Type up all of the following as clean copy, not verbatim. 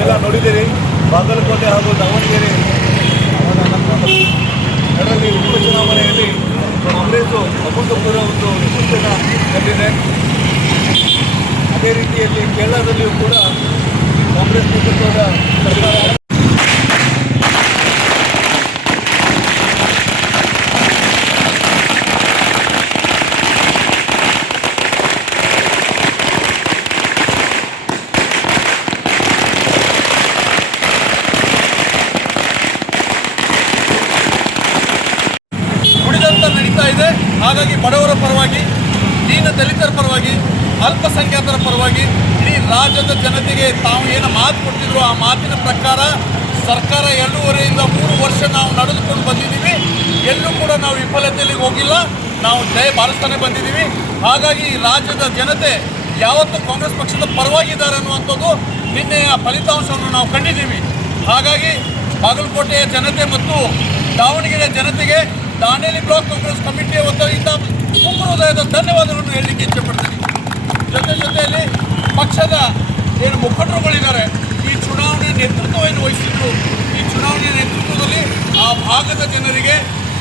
ನೀವೆಲ್ಲ ನೋಡಿದ್ದೀರಿ. ಬಾಗಲಕೋಟೆ ಹಾಗೂ ದಾವಣಗೆರೆ ನಡುವೆ ಉಪಚುನಾವಣೆಯಲ್ಲಿ ಕಾಂಗ್ರೆಸ್ ಅಭೂತಪೂರ್ವ ಒಂದು ಯಶಸ್ಸನ್ನು ಕಂಡಿದೆ. ಅದೇ ರೀತಿಯಲ್ಲಿ ಕೇರಳದಲ್ಲಿಯೂ ಕೂಡ ಕಾಂಗ್ರೆಸ್ ನೇತೃತ್ವದ ಸರ್ಕಾರ ನಡೀತಾ ಇದೆ. ಹಾಗಾಗಿ ಬಡವರ ಪರವಾಗಿ, ದೀನ ದಲಿತರ ಪರವಾಗಿ, ಅಲ್ಪಸಂಖ್ಯಾತರ ಪರವಾಗಿ ಇಡೀ ರಾಜ್ಯದ ಜನತೆಗೆ ತಾವು ಏನು ಮಾತು ಕೊಟ್ಟಿದ್ರು ಆ ಮಾತಿನ ಪ್ರಕಾರ ಸರ್ಕಾರ 2.5ರಿಂದ 3 ವರ್ಷ ನಾವು ನಡೆದುಕೊಂಡು ಬಂದಿದ್ದೀವಿ. ಎಲ್ಲೂ ಕೂಡ ನಾವು ವಿಫಲತೆಯಲ್ಲಿ ಹೋಗಿಲ್ಲ. ನಾವು ಜಯ ಬಾರಿಸ್ತಾನೆ ಬಂದಿದ್ದೀವಿ. ಹಾಗಾಗಿ ಈ ರಾಜ್ಯದ ಜನತೆ ಯಾವತ್ತೂ ಕಾಂಗ್ರೆಸ್ ಪಕ್ಷದ ಪರವಾಗಿದ್ದಾರೆ ಅನ್ನುವಂಥದ್ದು ನಿನ್ನೆಯ ಫಲಿತಾಂಶವನ್ನು ನಾವು ಕಂಡಿದ್ದೀವಿ. ಹಾಗಾಗಿ ಬಾಗಲಕೋಟೆಯ ಜನತೆ ಮತ್ತು ದಾವಣಗೆರೆ ಜನತೆಗೆ ದಾಂಡೇಲಿ ಬ್ಲಾಕ್ ಕಾಂಗ್ರೆಸ್ ಕಮಿಟಿಯ ವತಿಯಿಂದ ತುಂಬ ಹೃದಯದ ಧನ್ಯವಾದಗಳನ್ನು ಹೇಳಲಿಕ್ಕೆ ಇಚ್ಛೆಪಡ್ತೀನಿ. ಜೊತೆಯಲ್ಲಿ ಪಕ್ಷದ ಏನು ಮುಖಂಡರುಗಳಿದ್ದಾರೆ, ಈ ಚುನಾವಣೆ ನೇತೃತ್ವವನ್ನು ವಹಿಸಿದ್ರು. ಈ ಚುನಾವಣೆ ನೇತೃತ್ವದಲ್ಲಿ ಆ ಭಾಗದ ಜನರಿಗೆ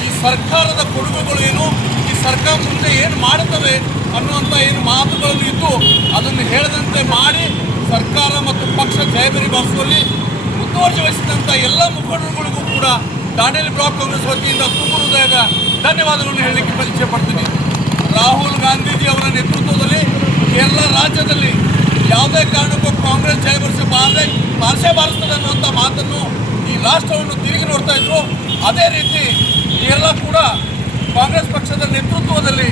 ಈ ಸರ್ಕಾರದ ಕೊಡುಗೆಗಳು ಏನು, ಈ ಸರ್ಕಾರ ಮುಂದೆ ಏನು ಮಾಡುತ್ತದೆ ಅನ್ನುವಂಥ ಏನು ಮಾತುಗಳನ್ನು ಇದ್ದು ಅದನ್ನು ಹೇಳದಂತೆ ಮಾಡಿ ಸರ್ಕಾರ ಮತ್ತು ಪಕ್ಷ ಜಯಬೇರಿ ಬಾರಿಸುವಲ್ಲಿ ಮುತುವರ್ಜಿ ವಹಿಸಿದಂಥ ಎಲ್ಲ ಮುಖಂಡರುಗಳಿಗೂ ಕೂಡ ದಾಂಡೇಲಿ ಬ್ಲಾಕ್ ಕಾಂಗ್ರೆಸ್ ವತಿಯಿಂದ ತುಂಬ ಹೃದಯದ ಧನ್ಯವಾದಗಳನ್ನು ಹೇಳಲಿಕ್ಕೆ ಪರಿಚಯ ಪಡ್ತೀನಿ. ರಾಹುಲ್ ಗಾಂಧೀಜಿ ಅವರ ನೇತೃತ್ವದಲ್ಲಿ ಕೇರಳ ರಾಜ್ಯದಲ್ಲಿ ಯಾವುದೇ ಕಾರಣಕ್ಕೂ ಕಾಂಗ್ರೆಸ್ ಬಾರಿಸೇ ಬಾರಿಸ್ತದೆ ಅನ್ನುವಂಥ ಮಾತನ್ನು ಈ ರಾಷ್ಟ್ರವನ್ನು ತಿರುಗಿ ನೋಡ್ತಾ ಇದ್ರು. ಅದೇ ರೀತಿ ಕೇರಳ ಕೂಡ ಕಾಂಗ್ರೆಸ್ ಪಕ್ಷದ ನೇತೃತ್ವದಲ್ಲಿ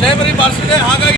ಜಯಭರಿ ಬಾರಿಸಿದೆ. ಹಾಗಾಗಿ